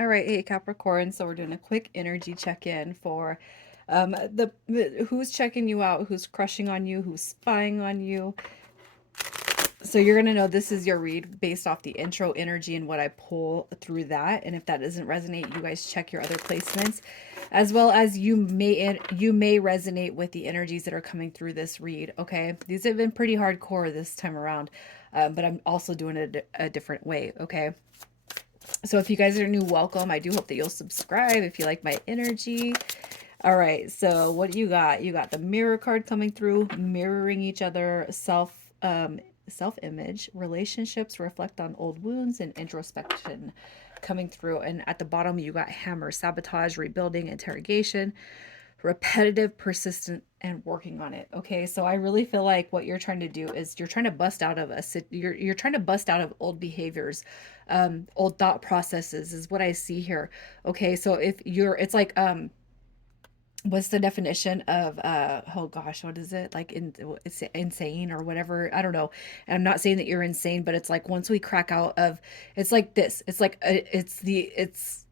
All right, hey Capricorn. So we're doing a quick energy check-in for the who's checking you out, who's crushing on you, who's spying on you. So you're gonna know this is your read based off the intro energy and what I pull through that. And if that doesn't resonate, you guys check your other placements, as well as you may resonate with the energies that are coming through this read. Okay, these have been pretty hardcore this time around, but I'm also doing it a different way. Okay. So if you guys are new, welcome. I do hope that you'll subscribe if you like my energy. All right, so what do you got? You got the mirror card coming through, mirroring each other, self-image, relationships reflect on old wounds, and introspection coming through. And at the bottom, you got hammer, sabotage, rebuilding, interrogation, repetitive, persistent, and working on it. Okay, so I really feel like what you're trying to do is you're trying to bust out of you're trying to bust out of old behaviors, old thought processes is what I see here. Okay, so if you're, it's like what's the definition of oh gosh, what is it, like it's insane or whatever, I don't know. And I'm not saying that you're insane, but it's like once we crack out of, it's like this, it's like it's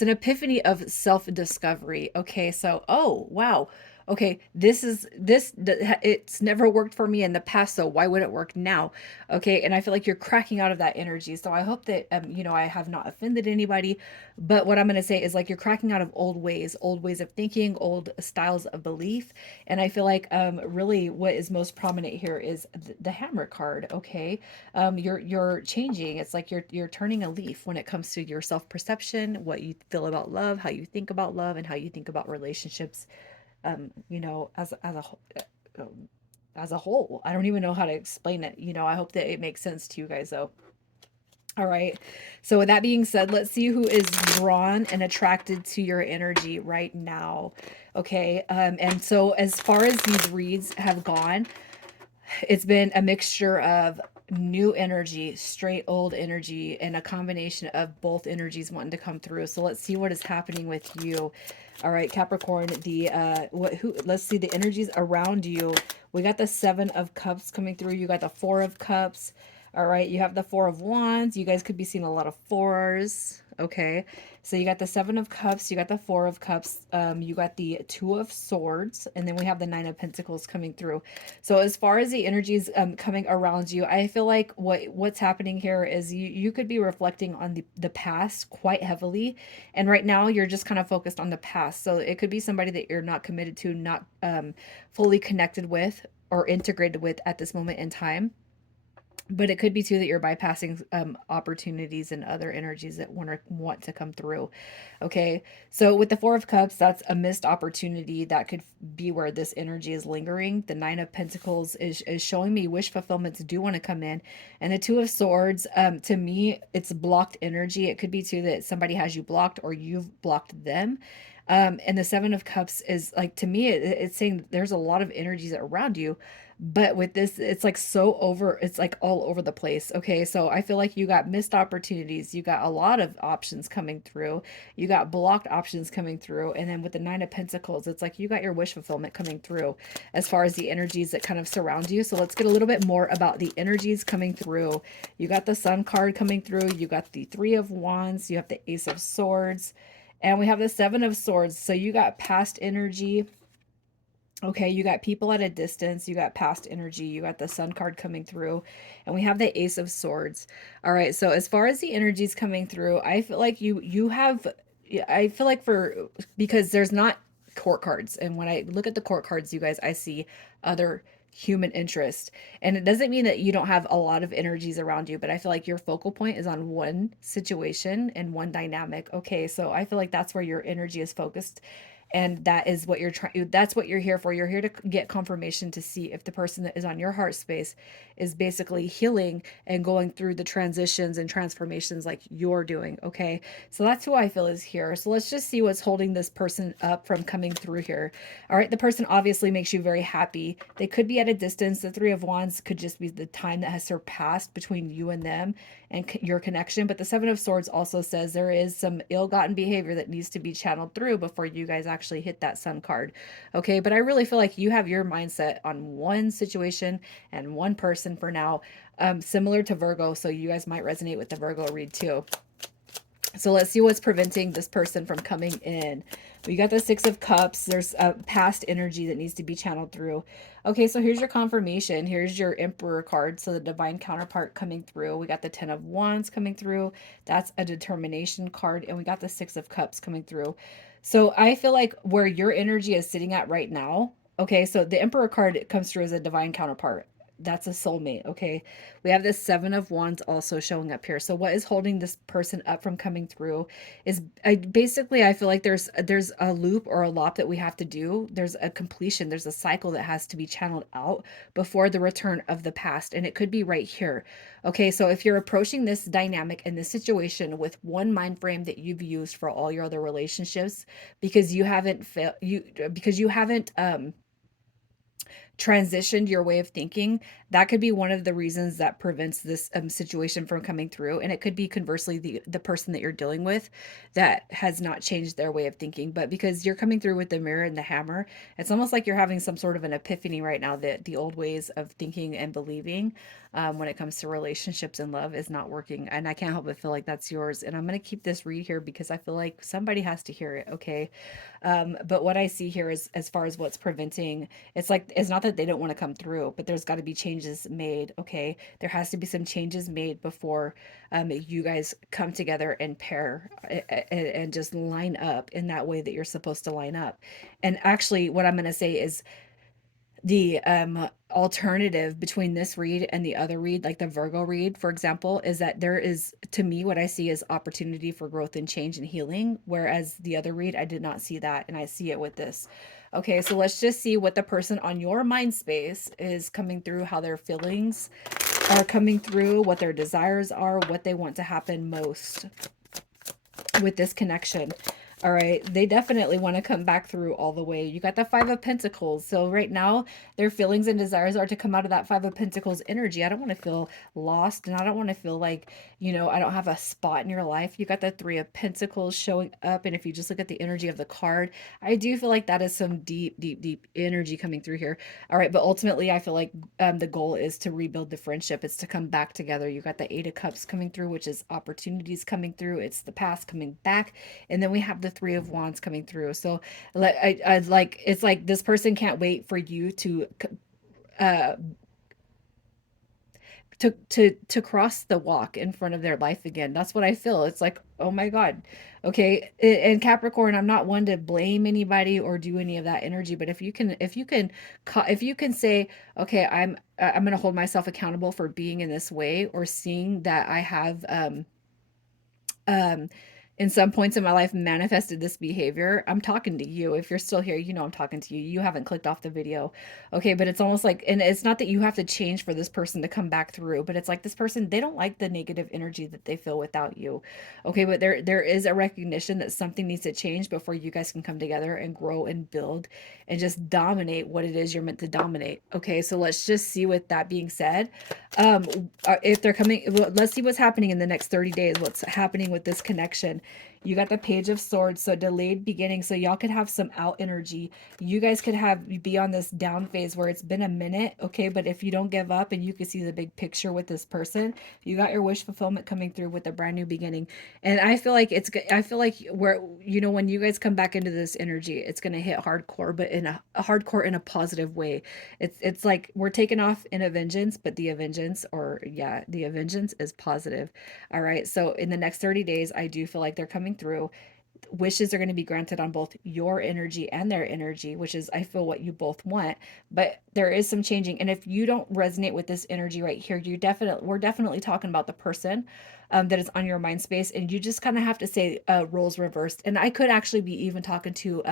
an epiphany of self-discovery. Okay, so oh wow, okay, it's never worked for me in the past, so why would it work now? Okay, and I feel like you're cracking out of that energy. So I hope that I have not offended anybody, but what I'm going to say is like you're cracking out of old ways of thinking, old styles of belief. And I feel like really what is most prominent here is the hammer card. Okay, you're changing. It's like you're turning a leaf when it comes to your self perception, what you feel about love, how you think about love, and how you think about relationships. Um, as a whole. I don't even know how to explain it. I hope that it makes sense to you guys though. All right. So with that being said, let's see who is drawn and attracted to your energy right now. Okay. And so as far as these reads have gone, it's been a mixture of new energy, straight old energy, and a combination of both energies wanting to come through. So let's see what is happening with you. All right, Capricorn, let's see the energies around you. We got the 7 of Cups coming through. You got the 4 of Cups. All right, you have the 4 of Wands. You guys could be seeing a lot of fours. Okay, so you got the 7 of Cups, you got the 4 of Cups, you got the 2 of Swords, and then we have the 9 of Pentacles coming through. So as far as the energies coming around you, I feel like what's happening here is you could be reflecting on the past quite heavily, and right now you're just kind of focused on the past. So it could be somebody that you're not committed to, not fully connected with or integrated with at this moment in time, but it could be too that you're bypassing opportunities and other energies that want to come through. Okay, so with the 4 of Cups, that's a missed opportunity. That could be where this energy is lingering. The 9 of Pentacles is showing me wish fulfillments do want to come in, and the 2 of Swords, to me, it's blocked energy. It could be too that somebody has you blocked or you've blocked them. And the 7 of Cups is like, to me, it's saying that there's a lot of energies around you, but with this, it's like it's like all over the place. Okay, so I feel like you got missed opportunities, you got a lot of options coming through, you got blocked options coming through, and then with the 9 of Pentacles, it's like you got your wish fulfillment coming through as far as the energies that kind of surround you. So let's get a little bit more about the energies coming through. You got the Sun card coming through, you got the 3 of Wands, you have the Ace of Swords, and we have the 7 of Swords. So you got past energy. Okay, you got people at a distance, you got past energy, you got the Sun card coming through, and we have the Ace of Swords. All right, so as far as the energies coming through, I feel like you have, yeah, I feel like because there's not court cards, and when I look at the court cards, you guys, I see other human interest. And it doesn't mean that you don't have a lot of energies around you, but I feel like your focal point is on one situation and one dynamic. Okay, so I feel like that's where your energy is focused, and that is what you're trying, that's what you're here for. You're here to get confirmation to see if the person that is on your heart space is basically healing and going through the transitions and transformations like you're doing. Okay, so that's who I feel is here. So let's just see what's holding this person up from coming through here. All right, the person obviously makes you very happy. They could be at a distance. The 3 of Wands could just be the time that has surpassed between you and them and your connection. But the 7 of Swords also says there is some ill-gotten behavior that needs to be channeled through before you guys actually hit that Sun card. Okay, but I really feel like you have your mindset on one situation and one person for now, similar to Virgo. So you guys might resonate with the Virgo read too. So let's see what's preventing this person from coming in. We got the Six of Cups. There's a past energy that needs to be channeled through. Okay, so here's your confirmation. Here's your Emperor card. So the divine counterpart coming through. We got the Ten of Wands coming through. That's a determination card. And we got the Six of Cups coming through. So I feel like where your energy is sitting at right now. Okay, so the Emperor card comes through as a divine counterpart. That's a soulmate. Okay, we have this Seven of Wands also showing up here. So what is holding this person up from coming through is basically I feel like there's a loop or a loop that we have to do. There's a completion. There's a cycle that has to be channeled out before the return of the past, and it could be right here. Okay, so if you're approaching this dynamic and this situation with one mind frame that you've used for all your other relationships because you haven't failed you because you haven't transitioned your way of thinking, that could be one of the reasons that prevents this situation from coming through. And it could be conversely the person that you're dealing with that has not changed their way of thinking. But because you're coming through with the mirror and the hammer, it's almost like you're having some sort of an epiphany right now that the old ways of thinking and believing when it comes to relationships and love is not working. And I can't help but feel like that's yours. And I'm going to keep this read here because I feel like somebody has to hear it. Okay. But what I see here is as far as what's preventing, it's like it's not that they don't want to come through, but there's got to be changes made. Okay, there has to be some changes made before you guys come together and pair and just line up in that way that you're supposed to line up. And actually, what I'm going to say is the alternative between this read and the other read, like the Virgo read, for example, is that there is, to me, what I see is opportunity for growth and change and healing, whereas the other read I did not see that, and I see it with this. Okay, so let's just see what the person on your mind space is coming through, how their feelings are coming through, what their desires are, what they want to happen most with this connection. All right, they definitely want to come back through all the way. You got the Five of Pentacles. So right now, their feelings and desires are to come out of that Five of Pentacles energy. I don't want to feel lost, and I don't want to feel like, I don't have a spot in your life. You got the Three of Pentacles showing up, and if you just look at the energy of the card, I do feel like that is some deep, deep, deep energy coming through here. All right, but ultimately, I feel like the goal is to rebuild the friendship. It's to come back together. You got the Eight of Cups coming through, which is opportunities coming through. It's the past coming back, and then we have the Three of Wands coming through. So like I like, it's like this person can't wait for you uh to cross the walk in front of their life again. That's what I feel. It's like, oh my God. Okay. And Capricorn, I'm not one to blame anybody or do any of that energy, but if you can say, okay, I'm going to hold myself accountable for being in this way, or seeing that I have um in some points in my life manifested this behavior, I'm talking to you. If you're still here, I'm talking to you. You haven't clicked off the video. Okay, but it's almost like, and it's not that you have to change for this person to come back through, but it's like this person, they don't like the negative energy that they feel without you. Okay, but there is a recognition that something needs to change before you guys can come together and grow and build and just dominate what it is you're meant to dominate. Okay, so let's just see, with that being said, if they're coming, well, let's see what's happening in the next 30 days. What's happening with this connection? You got the Page of Swords, so delayed beginning. So y'all could have some out energy. You guys could be on this down phase where it's been a minute, okay? But if you don't give up and you can see the big picture with this person, you got your wish fulfillment coming through with a brand new beginning. And I feel like I feel like where, when you guys come back into this energy, it's gonna hit hardcore, but in a hardcore in a positive way. It's like we're taking off in a vengeance, but the vengeance, or yeah, the vengeance is positive. All right. So in the next 30 days, I do feel like they're coming through. Wishes are going to be granted on both your energy and their energy, which is, I feel, what you both want. But there is some changing. And if you don't resonate with this energy right here, we're definitely talking about the person that is on your mind space. And you just kind of have to say roles reversed. And I could actually be even talking to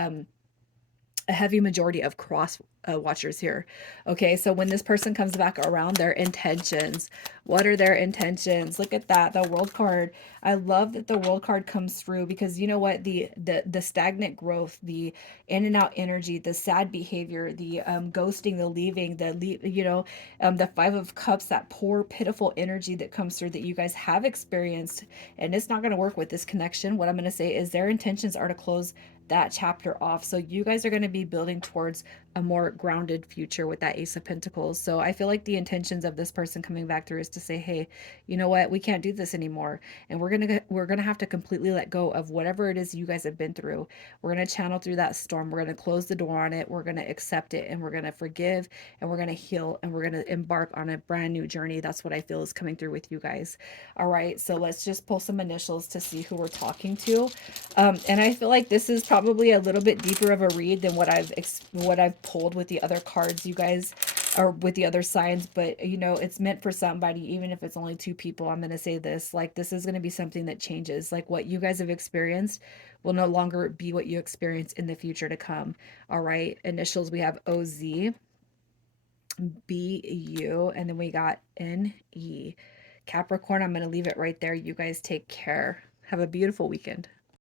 a heavy majority of cross watchers here. Okay, so when this person comes back around, their intentions, what are their intentions? Look at that, the World card. I love that the World card comes through, because you know what, the stagnant growth, the in and out energy, the sad behavior, the ghosting, the leaving, the Five of Cups, that poor pitiful energy that comes through that you guys have experienced, and it's not going to work with this connection. What I'm going to say is their intentions are to close that chapter off. So you guys are going to be building towards a more grounded future with that Ace of Pentacles. So I feel like the intentions of this person coming back through is to say, hey, you know what, we can't do this anymore, and we're gonna have to completely let go of whatever it is you guys have been through. We're gonna channel through that storm. We're gonna close the door on it. We're gonna accept it, and we're gonna forgive, and we're gonna heal, and we're gonna embark on a brand new journey. That's what I feel is coming through with you guys. All right, so let's just pull some initials to see who we're talking to. And I feel like this is probably a little bit deeper of a read than what I've pulled with the other cards, you guys, or with the other signs. But you know, it's meant for somebody, even if it's only two people. I'm gonna say this: like, this is gonna be something that changes. Like, what you guys have experienced will no longer be what you experience in the future to come. All right, initials, we have OZ, BU, and then we got NE. Capricorn, I'm going to leave it right there. You guys take care. Have a beautiful weekend.